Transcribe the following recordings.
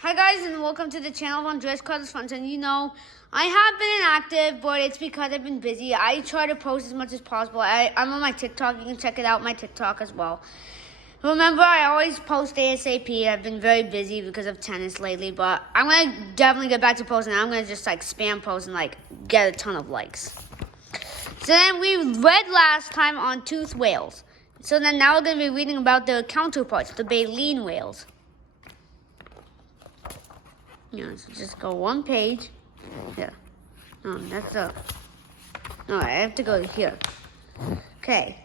Hi guys, and welcome to the channel of Andres Carlos Funds. And I have been inactive, but it's because I've been busy. I try to post as much as possible. I'm on my TikTok. You can check it out, my TikTok as well. Remember, I always post ASAP. I've been very busy because of tennis lately, but I'm going to definitely get back to posting. I'm going to just spam post and get a ton of likes. So then we read last time on toothed whales. So then now we're going to be reading about their counterparts, the baleen whales. So just go one page. Yeah. No, I have to go here. Okay.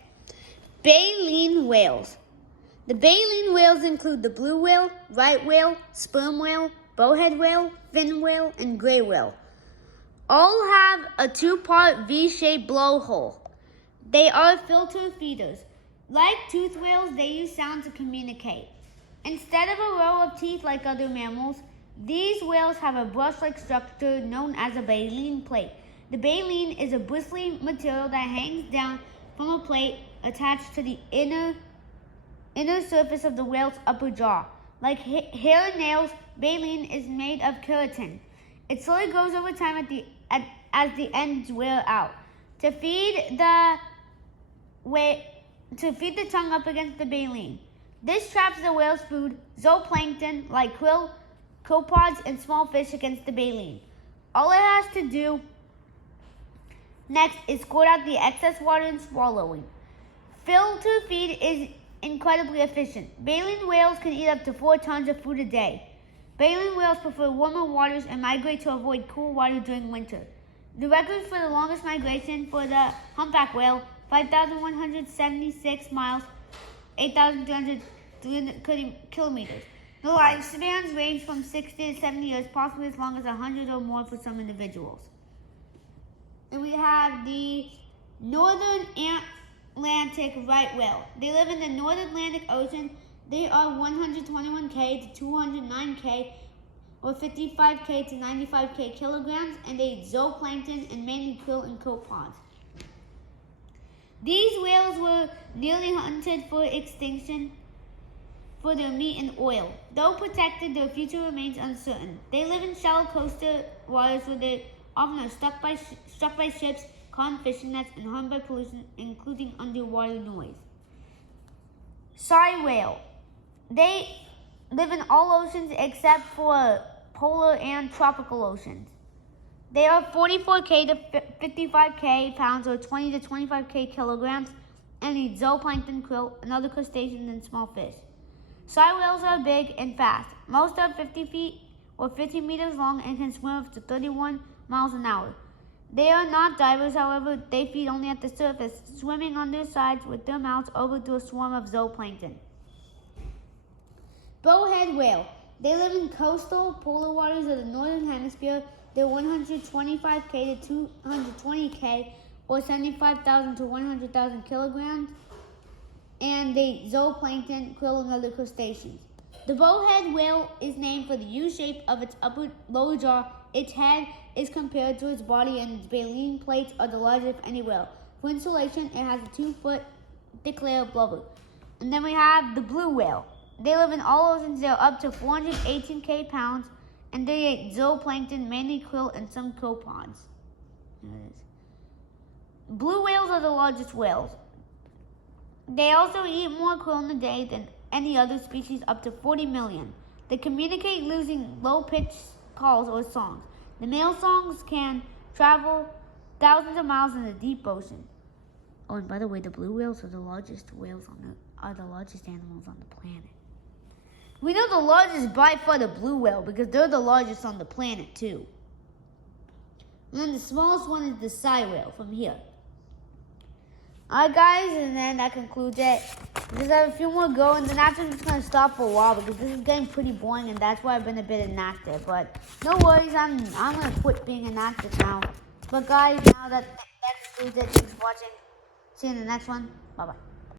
Baleen whales. The baleen whales include the blue whale, right whale, sperm whale, bowhead whale, fin whale, and gray whale. All have a two-part V-shaped blowhole. They are filter feeders. Like toothed whales, they use sound to communicate. Instead of a row of teeth like other mammals, these whales have a brush-like structure known as a baleen plate. The baleen is a bristly material that hangs down from a plate attached to the inner surface of the whale's upper jaw. Like hair and nails, baleen is made of keratin. It slowly grows over time as the ends wear out. To feed the tongue up against the baleen. This traps the whale's food, zooplankton, like krill, copepods, and small fish against the baleen. All it has to do next is squirt out the excess water and swallowing. Filter feed is incredibly efficient. Baleen whales can eat up to 4 tons of food a day. Baleen whales prefer warmer waters and migrate to avoid cool water during winter. The record for the longest migration for the humpback whale, 5,176 miles, 8,300 kilometers. The lifespans range from 60 to 70 years, possibly as long as 100 or more for some individuals. And we have the northern Atlantic right whale. They live in the North Atlantic Ocean. They are 121K to 209K or 55K to 95K kilograms, and they eat zooplankton and mainly krill and copepods. These whales were nearly hunted for extinction for their meat and oil. Though protected, their future remains uncertain. They live in shallow coastal waters where they often are struck by ships, caught in fishing nets, and harmed by pollution, including underwater noise. Sei whale. They live in all oceans except for polar and tropical oceans. They are 44K to 55K pounds or 20 to 25K kilograms and eat zooplankton, krill, and other crustaceans and small fish. Sei whales are big and fast. Most are 50 feet or 15 meters long and can swim up to 31 miles an hour. They are not divers, however, they feed only at the surface, swimming on their sides with their mouths over to a swarm of zooplankton. Bowhead whale. They live in coastal polar waters of the northern hemisphere. They're 125K to 220K or 75,000 to 100,000 kilograms. And they eat zooplankton, krill, and other crustaceans. The bowhead whale is named for the U-shape of its lower jaw. Its head is compared to its body, and its baleen plates are the largest of any whale. For insulation, it has a 2-foot thick layer of blubber. And then we have the blue whale. They live in all oceans. They're up to 418K pounds, and they eat zooplankton, mainly krill, and some copepods. There it is. Blue whales are the largest whales. They also eat more krill in a day than any other species, up to 40 million. They communicate using low-pitched calls or songs. The male songs can travel thousands of miles in the deep ocean. Oh, and by the way, the blue whales are the largest animals on the planet. We know the largest by far the blue whale because they're the largest on the planet too. And then the smallest one is the sei whale from here. Alright guys, and then that concludes it. Just have a few more go, and then after I'm just going to stop for a while because this is getting pretty boring, and that's why I've been a bit inactive. But no worries, I'm going to quit being inactive now. But guys, now that concludes it. Thanks for watching. See you in the next one. Bye-bye.